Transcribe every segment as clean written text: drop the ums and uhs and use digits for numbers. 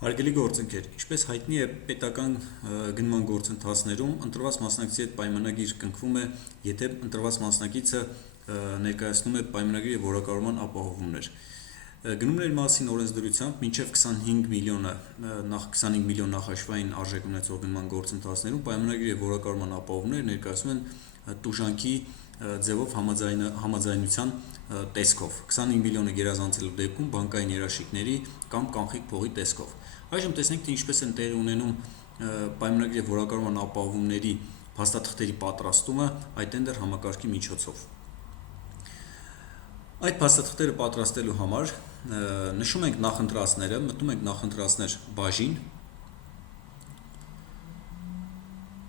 Հարգելի գործընկեր, ինչպես հայտնի է պետական գնման գործընթացներում ընտրված մասնակցի հետ պայմանագիր կնքվում է, եթե ընտրված մասնակիցը ներկայացնում է պայմանագրի և որակավորման ապահովումներ։ Գնումների մասին օրենսդրությամբ մինչև 25 միլիոն նախաշվային արժեք ունեցող գնման գործընթացներում պայմանագրի և որակավորման ապահովումները ներկայացնում են տուժանքի ձևով համաձայնության տեսքով, 25 միլիոնը գերազանցելու դեպքում բանկային երաշխիքների կամ կանխիկ փողի տեսքով։ Այժմ տեսնենք, թե ինչպես են տեղի ունենում պայմանագրի և որակավորման ապահովումների փաստաթղթերի պատրաստումը iTender համակարգի միջոցով։ Այդ փաստաթղթերը պատրաստելու համար նշում ենք նախընտրածները, մտնում ենք նախընտրածներ բաժին,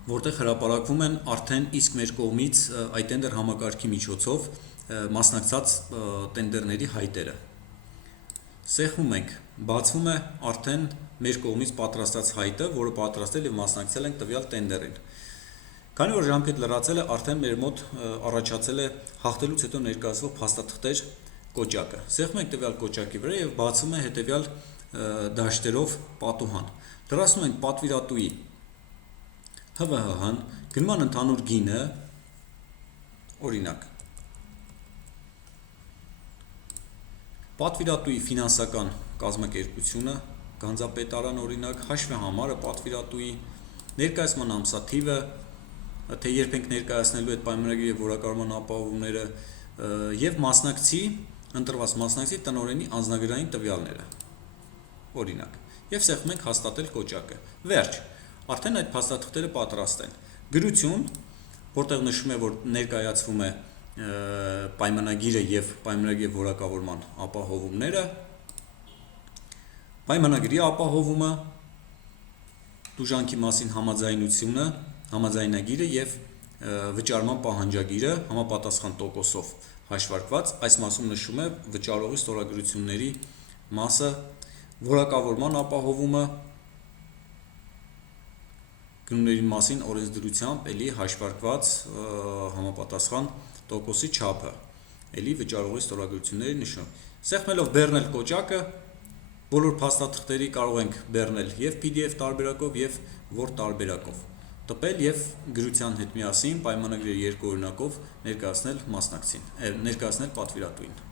որտեղ հրապարակվում են արդեն իսկ մեր կողմից iTender համակարգի միջոցով մասնակցած տենդերների հայտերը։ Սեղմում ենք, բացվում է արդեն մեր կողմից պատրաստած հայտը, որը պատրաստել և մասնակցել ենք տվյալ տենդերին։ Քանի որ ժամկետ լրացել է, արդեն մեր մոտ առաջացել է հաղթելուց հետո ներկայացվող փաստաթղթեր կոճակը։ Սեղմում ենք տվյալ կոճակի վրա և բացվում է հետևյալ դաշտերով պատուհան։ Լրացնում ենք պատվիրատուի ՀՎՀ-ն, գնման ընդհանուր գինը, օրինակ, պատվիրատուի ֆինանսական կազմակերպությունը, գանձապետարան, օրինակ, հաշվեհամարը պատվիրատուի, ներկայացման ամսաթիվը, թե երբ ենք ներկայացնելու այդ պայմանագրի և որակավորման ապահովումները և ընտրված մասնակցի տնօրենի անձնագրային տվյալները, օրինակ, և սեղմում ենք հաստատել կոճակը։ Վերջ, արդեն այդ փաստաթղթերը պատրաստ են։ Գրություն, որտեղ նշվում է, որ ներկայացվում է պայմանագիրը և պայմանագրի և որակավորման ապահովումները, պայմանագրի ապահովումը, տուժանքի մասին համաձայնությունը, համաձայնագիրը և վճարման պահանջագիրը համապատասխան տոկոսով հաշվարկված, այս մասում նշվում է վճարողի ստորագրությունների մասը, որակավորման ապահովումը, գնումների մասին օրենսդրությամբ հաշվարկված համապատասխան տոկոսի չափը, վճարողի ստորագրությունների նշում։ Սեղմելով բեռնել կոճակը, բոլոր փաստաթղթերի կարող ենք բեռնել և PDF տարբերակով և Word տարբերակով, տպել և գրության հետ միասին պայմանագրի երկու օրինակով ներկայացնել պատվիրատուին։